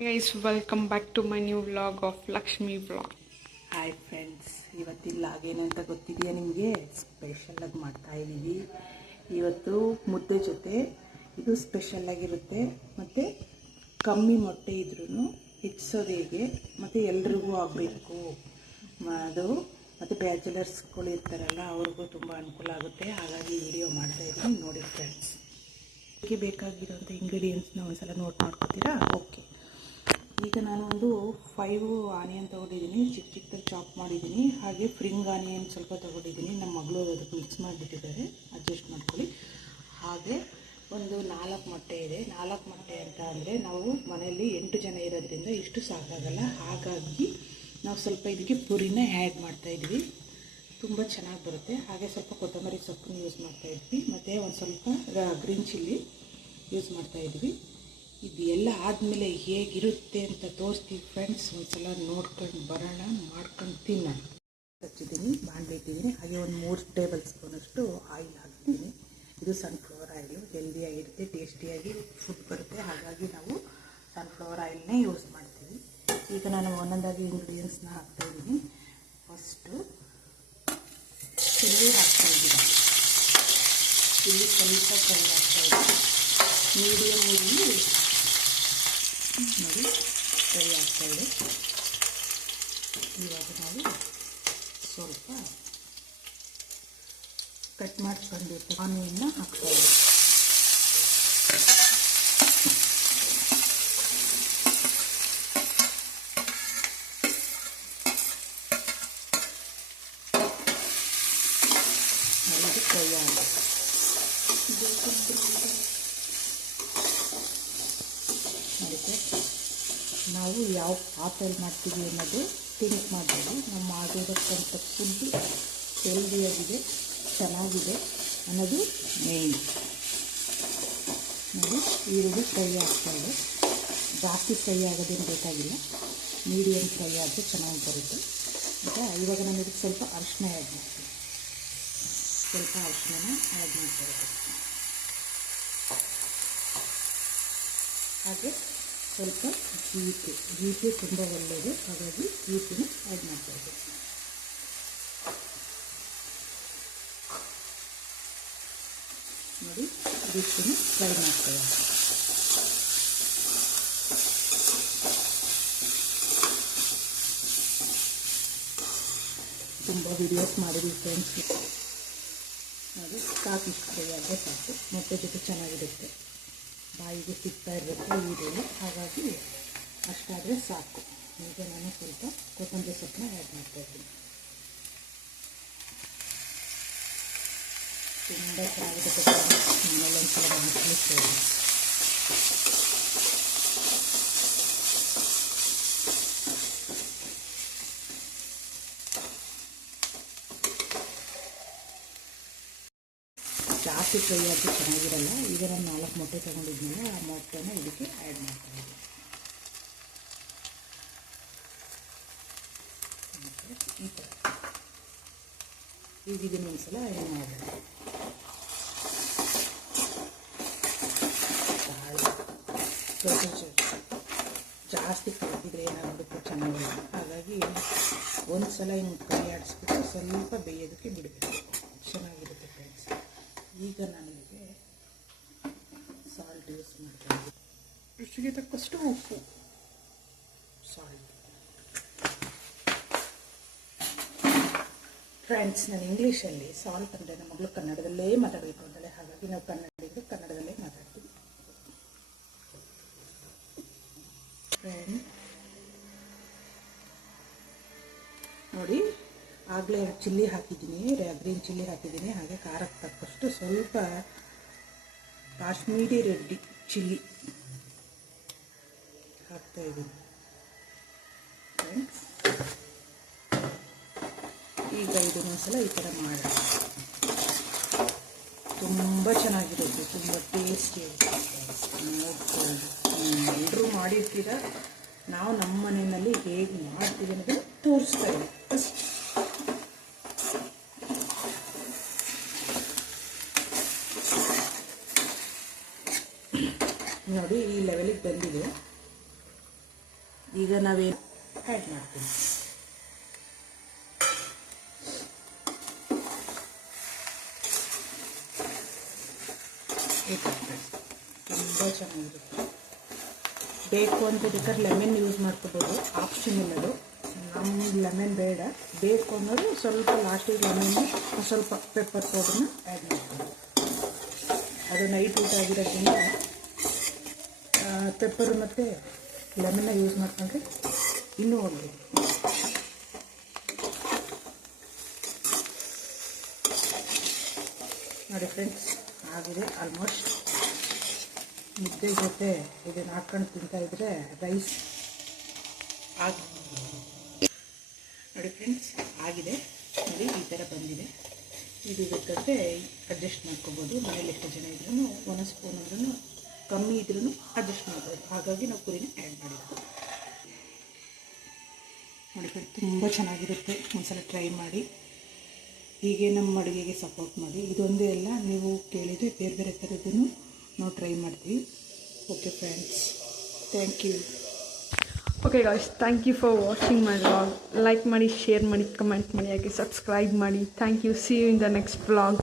Guys, welcome back to my new vlog of Lakshmi vlog. Hi friends, ಇವತ್ತಿನ log ಏನಂತ ಗೊತ್ತಿದೆಯಾ ನಿಮಗೆ? ಸ್ಪೆಷಲಾಗಿ ಮಾಡ್ತಾಯಿದ್ದೀವಿ. ಇವತ್ತು ಮುದ್ದೆ ಜೊತೆ ಇದು ಸ್ಪೆಷಲಾಗಿರುತ್ತೆ. ಮತ್ತು ಕಮ್ಮಿ ಮೊಟ್ಟೆ ಇದ್ರೂ ಹೆಚ್ಚೋದು ಹೇಗೆ ಮತ್ತು ಎಲ್ರಿಗೂ ಆಗಬೇಕು ಅದು, ಮತ್ತು ಬ್ಯಾಚುಲರ್ಸ್ಗಳು ಇರ್ತಾರಲ್ಲ ಅವ್ರಿಗೂ ತುಂಬ ಅನುಕೂಲ ಆಗುತ್ತೆ. ಹಾಗಾಗಿ ವಿಡಿಯೋ ಮಾಡ್ತಾಯಿದ್ದೀನಿ, ನೋಡಿ ಫ್ರೆಂಡ್ಸ್. ಇದಕ್ಕೆ ಬೇಕಾಗಿರೋಂಥ ಇಂಗ್ರೀಡಿಯೆಂಟ್ಸ್ನ ಒಂದ್ಸಲ ನೋಟ್ ಮಾಡ್ಕೊತೀರಾ? ಓಕೆ, ಈಗ ನಾನು ಒಂದು 5 ಆನಿಯನ್ ತೊಗೊಂಡಿದ್ದೀನಿ, ಚಿಕ್ಕ ಚಿಕ್ಕದಾಗಿ ಚಾಪ್ ಮಾಡಿದ್ದೀನಿ. ಹಾಗೆ ಫ್ರಿಂಗ್ ಆನಿಯನ್ ಸ್ವಲ್ಪ ತೊಗೊಂಡಿದ್ದೀನಿ, ನಮ್ಮ ಮಗಳು ಅದಕ್ಕೆ ಮಿಕ್ಸ್ ಮಾಡಿಬಿಟ್ಟಿದ್ದಾರೆ, ಅಡ್ಜಸ್ಟ್ ಮಾಡ್ಕೊಳ್ಳಿ. ಹಾಗೆ ಒಂದು 4 ಮೊಟ್ಟೆ ಇದೆ. 4 ಮೊಟ್ಟೆ ಅಂತ ಅಂದರೆ ನಾವು ಮನೆಯಲ್ಲಿ 8 ಜನ ಇರೋದ್ರಿಂದ ಇಷ್ಟು ಸಾಕಾಗಲ್ಲ. ಹಾಗಾಗಿ ನಾವು ಸ್ವಲ್ಪ ಇದಕ್ಕೆ ಪುರಿನ ಆ್ಯಡ್ ಮಾಡ್ತಾಯಿದ್ವಿ, ತುಂಬ ಚೆನ್ನಾಗಿ ಬರುತ್ತೆ. ಹಾಗೆ ಸ್ವಲ್ಪ ಕೊತ್ತಂಬರಿ ಸೊಪ್ಪನ್ನು ಯೂಸ್ ಮಾಡ್ತಾಯಿದ್ವಿ, ಮತ್ತು ಒಂದು ಸ್ವಲ್ಪ ಗ್ರೀನ್ ಚಿಲ್ಲಿ ಯೂಸ್ ಮಾಡ್ತಾಯಿದ್ವಿ. ಇದು ಎಲ್ಲ ಆದಮೇಲೆ ಹೇಗಿರುತ್ತೆ ಅಂತ ತೋರಿಸ್ತೀವಿ ಫ್ರೆಂಡ್ಸ್. ಒಂದ್ಸಲ ನೋಡ್ಕೊಂಡು ಬರೋಣ, ಮಾಡ್ಕೊಂಡು ತಿನ್ನೋಣ. ಹಚ್ಚಿದ್ದೀನಿ, ಬಾಣಲೆ ಇಟ್ಟಿದ್ದೀನಿ. ಹಾಗೆ ಒಂದು 3 ಟೇಬಲ್ ಸ್ಪೂನಷ್ಟು ಆಯಿಲ್ ಹಾಕಿದ್ದೀನಿ. ಇದು ಸನ್ಫ್ಲವರ್ ಆಯಿಲು, ಹೆಲ್ದಿಯಾಗಿರುತ್ತೆ, ಟೇಸ್ಟಿಯಾಗಿ ಫುಡ್ ಬರುತ್ತೆ. ಹಾಗಾಗಿ ನಾವು ಸನ್ಫ್ಲವರ್ ಆಯಿಲ್ನೇ ಯೂಸ್ ಮಾಡ್ತೀವಿ. ಈಗ ನಾನು ಒಂದೊಂದಾಗಿ ಇಂಗ್ರೀಡಿಯೆಂಟ್ಸ್ನ ಹಾಕ್ತಾಯಿದ್ದೀನಿ. ಫಸ್ಟು ಚಿಲ್ಲಿ ಹಾಕ್ತಾಯಿದ್ದೀನಿ. ಚಿಲ್ಲಿ ಸ್ವಲ್ಪ ಫ್ರೈ ಆಗ್ತಾಯಿದ್ದೀನಿ, ಮೀಡಿಯಮ್ ಉರಿ ನೋಡಿ ಫ್ರೈ ಆಗ್ತಾಯಿದೆ. ಇವಾಗ ನಾವು ಸ್ವಲ್ಪ ಕಟ್ ಮಾಡ್ಕೊಂಡಿರ್ತೀವಿ ಆನಿಯನ್ನ ಹಾಕ್ತಾಯಿದ್ದೀವಿ. ಇದು ಫ್ರೈ ಆಗುತ್ತೆ. ನಾವು ಯಾವ ಪಾತ್ರೆಯಲ್ಲಿ ಮಾಡ್ತೀವಿ ಅನ್ನೋದು ಥಿಂಕ್ ಮಾಡಬೇಡಿ. ನಾವು ಮಾಡಿರೋಕ್ಕಂಥ ಫುಡ್ಡು ಹೆಲ್ದಿಯಾಗಿದೆ, ಚೆನ್ನಾಗಿದೆ ಅನ್ನೋದು ಮೇಯ್ನ್. ನೋಡಿ, ಈರುಳ್ಳಿ ಫ್ರೈ ಆಗ್ತಾಯಿದೆ. ಜಾಸ್ತಿ ಫ್ರೈ ಆಗೋದೇನು ಬೇಕಾಗಿಲ್ಲ, ಮೀಡಿಯಮ್ ಫ್ರೈ ಆದರೆ ಚೆನ್ನಾಗಿ ಬರುತ್ತೆ. ಇವಾಗ ನಾನು ಇದಕ್ಕೆ ಸ್ವಲ್ಪ ಅರಿಶಿನ ಆ್ಯಡ್ ಮಾಡ್ತೀನಿ. ಸ್ವಲ್ಪ ಅರಿಶಿನ ಆ್ಯಡ್ ಮಾಡ್ತಾಯಿದ್ದೆ. ಹಾಗೆ ಸ್ವಲ್ಪ ಜೀರಿಗೆ ತುಂಬ ಒಳ್ಳೆಯದು, ಹಾಗಾಗಿ ಜೀರಿಗೆನ ಆ್ಯಡ್ ಮಾಡ್ತಾಯಿದ್ದೆ. ನೋಡಿ, ಇದನ್ನು ಫ್ರೈ ಮಾಡ್ತೇವೆ. ತುಂಬ ವಿಡಿಯೋಸ್ ಮಾಡಿದ್ವಿ ಫ್ರೆಂಡ್ಸ್. ನೋಡಿ, ಸಾಕು, ಇಷ್ಟು ಫ್ರೈ ಆದರೆ ಸಾಕು. ಮೊಟ್ಟೆ ಜೊತೆ ಚೆನ್ನಾಗಿರುತ್ತೆ, ಬಾಯಿಗೆ ಸಿಗ್ತಾ ಇರುತ್ತೆ ಈರುಳ್ಳಿ, ಹಾಗಾಗಿ ಅಷ್ಟಾದರೆ ಸಾಕು. ಈಗ ನಾನು ಸ್ವಲ್ಪ ಕೊತ್ತಂಬರಿ ಸೊಪ್ಪನ್ನ ಆ್ಯಡ್ ಮಾಡ್ತಾಯಿದ್ದೀನಿ. ತುಂಬ ಚೆನ್ನಾಗಿರುತ್ತೆ. ಮನೇಲಿ ಒಂದ್ಸಲ ಮಾಡ್ಕೊಳ್ತೇವೆ. ಜಾಸ್ತಿ ಫ್ರೈ ಆಗಿ ಚೆನ್ನಾಗಿರಲ್ಲ. ಈಗ ನಾನು 4 ಮೊಟ್ಟೆ ತೊಗೊಂಡಿದ್ಮೇಲೆ ಆ ಮೊಟ್ಟೆನ ಇದಕ್ಕೆ ಆ್ಯಡ್ ಮಾಡ್ತಾಯಿದ್ದೀನಿ. ಈ ಥರ ಈಗ ಇದನ್ನು ಒಂದ್ಸಲ ಏನು ಮಾಡೋಣ. ಜಾಸ್ತಿ ಕಲಿತಿದ್ರೆ ಏನಾಗಬೇಕು, ಚೆನ್ನಾಗಿಲ್ಲ. ಹಾಗಾಗಿ ಒಂದು ಸಲ ಹಿಂಗೆ ಕೈ ಆಡಿಸ್ಬಿಟ್ಟು ಸ್ವಲ್ಪ ಬೇಯೋದಕ್ಕೆ ಬಿಡಬೇಕು, ಚೆನ್ನಾಗಿರುತ್ತೆ ಫ್ರೆಂಡ್ಸ್. ಈಗ ನಾನು ಇದಕ್ಕೆ ಸಾಲ್ಟ್ ಯೂಸ್ ಮಾಡ್ತಾಯಿದ್ದೀನಿ. ರುಚಿಗೆ ತಕ್ಕಷ್ಟು ಉಪ್ಪು, ಸಾಲ್ಟ್. ಫ್ರೆಂಡ್ಸ್, ನಾನು ಇಂಗ್ಲೀಷಲ್ಲಿ ಸಾಲ್ಟ್ ಅಂದರೆ ನಮ್ಮ ಮಗಳು ಕನ್ನಡದಲ್ಲೇ ಮಾತಾಡಬೇಕು ಅಂತಾಳೆ, ಹಾಗಾಗಿ ನಾವು ಕನ್ನಡದಲ್ಲೇ ಮಾತಾಡ್ತೀವಿ. ಫ್ರೆಂಡ್ ನೋಡಿ, ಆಗಲೇ ಚಿಲ್ಲಿ ಹಾಕಿದ್ದೀನಿ, ಗ್ರೀನ್ ಚಿಲ್ಲಿ ಹಾಕಿದ್ದೀನಿ. ಹಾಗೆ ಖಾರಕ್ಕೆ ತಕ್ಕಷ್ಟು ಸ್ವಲ್ಪ ಕಾಶ್ಮೀರಿ ರೆಡ್ ಚಿಲ್ಲಿ ಹಾಕ್ತಾಯಿದ್ದೀನಿ ಫ್ರೆಂಡ್ಸ್. ಈಗ ಇದನ್ನೊಂದ್ಸಲ ಈ ಥರ ಮಾಡೋಣ. ತುಂಬ ಚೆನ್ನಾಗಿರುತ್ತೆ, ತುಂಬ ಟೇಸ್ಟಿಯಾಗಿರುತ್ತೆ. ನೋಡ್ಕೊಂಡು ಎಲ್ಲರೂ ಮಾಡಿರ್ತೀರ, ನಾವು ನಮ್ಮ ಮನೆಯಲ್ಲಿ ಹೇಗೆ ಮಾಡ್ತೀವಿ ಅನ್ನೋದು ತೋರಿಸ್ತಾ ಇದ್ದೀವಿ. ನೋಡಿ, ಈ ಲೆವೆಲಿಗೆ ಬಂದಿದೆ. ಈಗ ನಾವೇನು ಆ್ಯಡ್ ಮಾಡ್ತೀನಿ. ತುಂಬ ಚೆನ್ನಾಗಿರುತ್ತೆ. ಬೇಕು ಅಂತ ಬೇಕಾದ್ರೆ ಲೆಮನ್ ಯೂಸ್ ಮಾಡ್ಕೋಬೋದು, ಆಪ್ಷನಲ್ ಅದು. ನಮ್ಗೆ ಲೆಮನ್ ಬೇಡ, ಬೇಕು ಅನ್ನೋದು ಸ್ವಲ್ಪ ಲಾಸ್ಟಿಗೆ ಲೆಮನ್ನು ಸ್ವಲ್ಪ ಪೆಪ್ಪರ್ ಪೌಡರ್ನ ಆ್ಯಡ್ ಮಾಡ್ತೀನಿ. ಅದು ನೈಟ್ ಊಟ ಆಗಿರೋದ್ರಿಂದ ಪೆಪ್ಪರು ಮತ್ತು ಲೆಮನ್ನ ಯೂಸ್ ಮಾಡ್ಕೊಂಡ್ರೆ ಇನ್ನೂ ಒಳ್ಳೆಯದು. ನೋಡಿ ಫ್ರೆಂಡ್ಸ್, ಆಗಿದೆ ಆಲ್ಮೋಸ್ಟ್. ಮುದ್ದೆ ಜೊತೆ ಇದನ್ನು ಹಾಕ್ಕೊಂಡು ತಿಂತಾಯಿದ್ರೆ ರೈಸ್ ನೋಡಿ ಫ್ರೆಂಡ್ಸ್, ಆಗಿದೆ. ನೋಡಿ ಈ ಥರ ಬಂದಿದೆ. ಇದು ಬೇಕಾದರೆ ಅಡ್ಜಸ್ಟ್ ಮಾಡ್ಕೊಬೋದು. ಮನೇಲಿ ಎಷ್ಟು ಜನ ಇದ್ರೂ 1 ಸ್ಪೂನ್ ಆದ್ರೂ ಕಮ್ಮಿ ಇದ್ರೂ ಅಡ್ಜಸ್ಟ್ ಮಾಡ್ಬೋದು. ಹಾಗಾಗಿ ನಾವು ಪುರಿನ ಆ್ಯಡ್ ಮಾಡಿದ್ವಿ. ನೋಡಿ ಫ್ರೆಂಡ್ಸ್, ತುಂಬ ಚೆನ್ನಾಗಿರುತ್ತೆ. ಒಂದ್ಸಲ ಟ್ರೈ ಮಾಡಿ. ಹೀಗೆ ನಮ್ಮ ಅಡುಗೆಗೆ ಸಪೋರ್ಟ್ ಮಾಡಿ. ಇದೊಂದೇ ಅಲ್ಲ, ನೀವು ಕೇಳಿದರೆ ಬೇರೆ ಬೇರೆ ಥರದ್ದನ್ನು ನಾವು ಟ್ರೈ ಮಾಡ್ತೀವಿ. Okay friends, thank you. Okay guys, thank you for watching my vlog. Like ಮಾಡಿ, ಶೇರ್ ಮಾಡಿ, ಕಮೆಂಟ್ ಮಾಡಿ, ಹಾಗೆ ಸಬ್ಸ್ಕ್ರೈಬ್ ಮಾಡಿ. Thank you. See you in the next vlog.